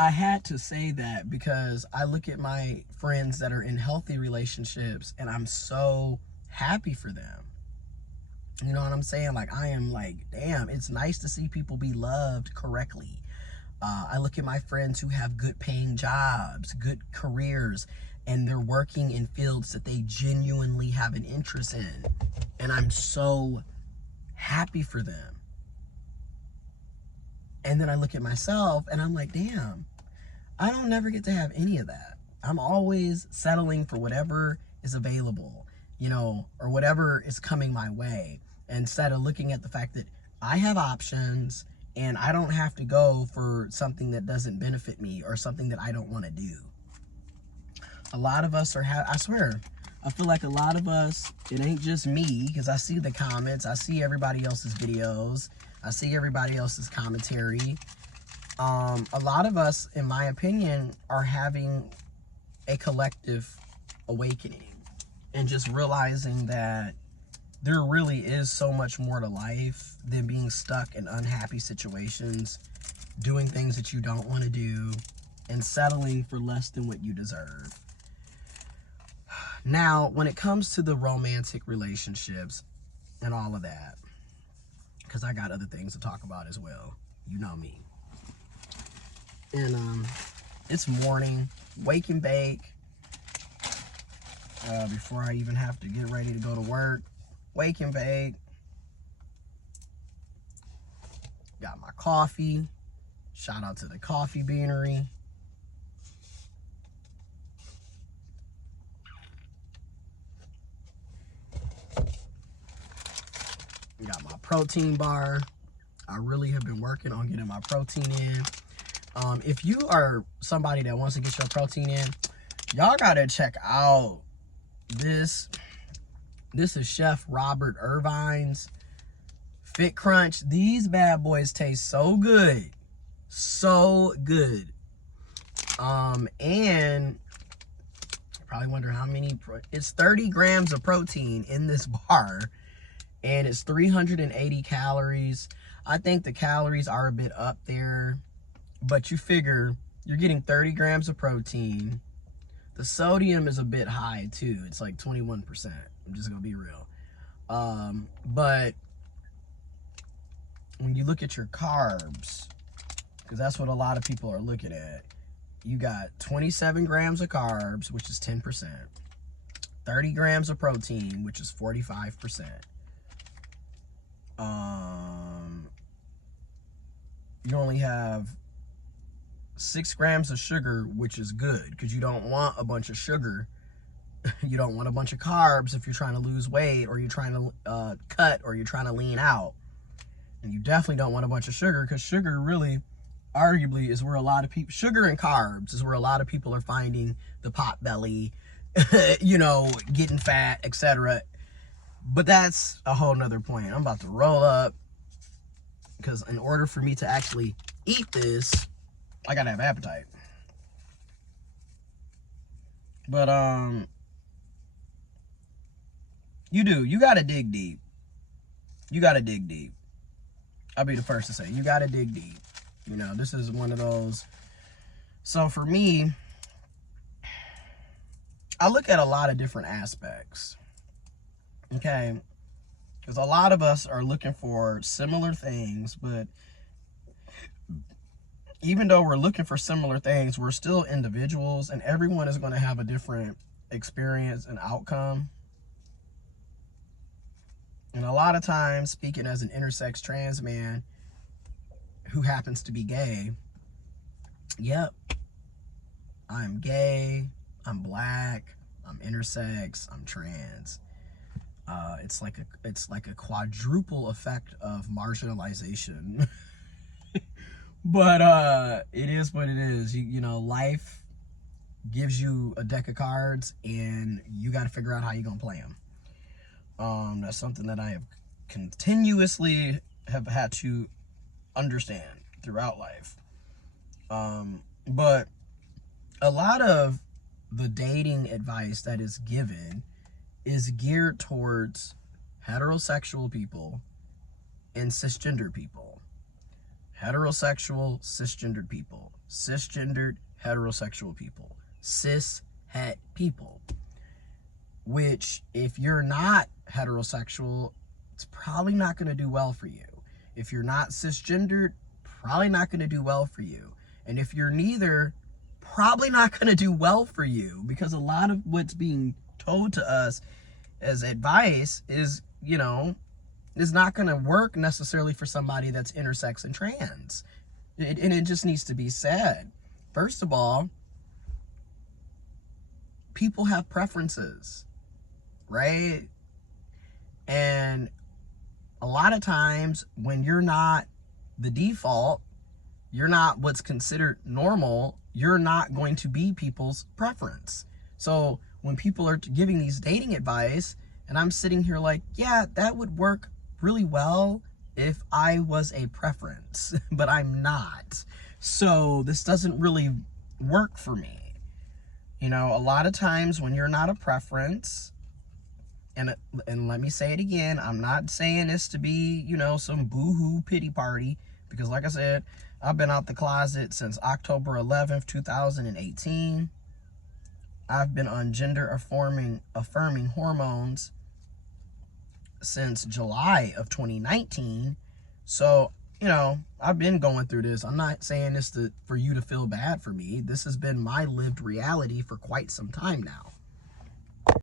I had to say that because I look at my friends that are in healthy relationships and I'm so happy for them. You know what I'm saying? Like, I am like, damn, it's nice to see people be loved correctly. I look at my friends who have good paying jobs, good careers, and they're working in fields that they genuinely have an interest in. And I'm so happy for them. And then I look at myself and I'm like, damn, I don't never get to have any of that. I'm always settling for whatever is available, or whatever is coming my way, instead of looking at the fact that I have options and I don't have to go for something that doesn't benefit me or something that I don't want to do. A lot of us I swear, I feel like a lot of us, it ain't just me, because I see the comments, I see everybody else's videos, I see everybody else's commentary. A lot of us, in my opinion, are having a collective awakening and just realizing that there really is so much more to life than being stuck in unhappy situations, doing things that you don't want to do, and settling for less than what you deserve. Now, when it comes to the romantic relationships and all of that, because I got other things to talk about as well, you know me. And it's morning, wake and bake, before I even have to get ready to go to work. Wake and bake. Got my coffee. Shout out to the coffee beanery. Got my protein bar. I really have been working on getting my protein in. If you are somebody that wants to get your protein in, y'all gotta check out this. This is Chef Robert Irvine's Fit Crunch. These bad boys taste so good. So good. And you probably wonder how many, it's 30 grams of protein in this bar, and it's 380 calories. I think the calories are a bit up there, but you figure you're getting 30 grams of protein. The sodium is a bit high too. It's like 21%. I'm just gonna be real. But when you look at your carbs, because that's what a lot of people are looking at, you got 27 grams of carbs, which is 10%, 30 grams of protein, which is 45%. You only have 6 grams of sugar, which is good because you don't want a bunch of sugar. You don't want a bunch of carbs if you're trying to lose weight, or you're trying to cut, or you're trying to lean out. And you definitely don't want a bunch of sugar, because sugar really, arguably, is where a lot of people, sugar and carbs is where a lot of people are finding the pot belly, getting fat, etc. But that's a whole nother point. I'm about to roll up, because in order for me to actually eat this, I gotta have appetite. But you gotta dig deep. You gotta dig deep. I'll be the first to say, you gotta dig deep. This is one of those. So for me, I look at a lot of different aspects. Okay? Because a lot of us are looking for similar things, but even though we're looking for similar things, we're still individuals, and everyone is going to have a different experience and outcome. And a lot of times, speaking as an intersex trans man who happens to be gay, yep, I'm gay, I'm black, I'm intersex, I'm trans. It's like a quadruple effect of marginalization. But it is what it is. Life gives you a deck of cards, and you got to figure out how you're gonna play them. That's something that I have continuously have had to understand throughout life. But a lot of the dating advice that is given is geared towards heterosexual people and cisgender people. heterosexual, cisgendered people, cisgendered, heterosexual people, cis-het people, which if you're not heterosexual, it's probably not going to do well for you. If you're not cisgendered, probably not going to do well for you. And if you're neither, probably not going to do well for you, because a lot of what's being told to us as advice is, you know, is not going to work necessarily for somebody that's intersex and trans. And it just needs to be said. First of all, people have preferences, right? And a lot of times when you're not the default, you're not what's considered normal, you're not going to be people's preference. So when people are giving these dating advice, and I'm sitting here like, yeah, that would work really well if I was a preference, but I'm not. So this doesn't really work for me. You know, a lot of times when you're not a preference, and let me say it again, I'm not saying this to be, you know, some boo-hoo pity party, because like I said, I've been out the closet since October 11th, 2018. I've been on gender affirming hormones since July of 2019. So, you know, I've been going through this. I'm not saying this for you to feel bad for me. This has been my lived reality for quite some time now.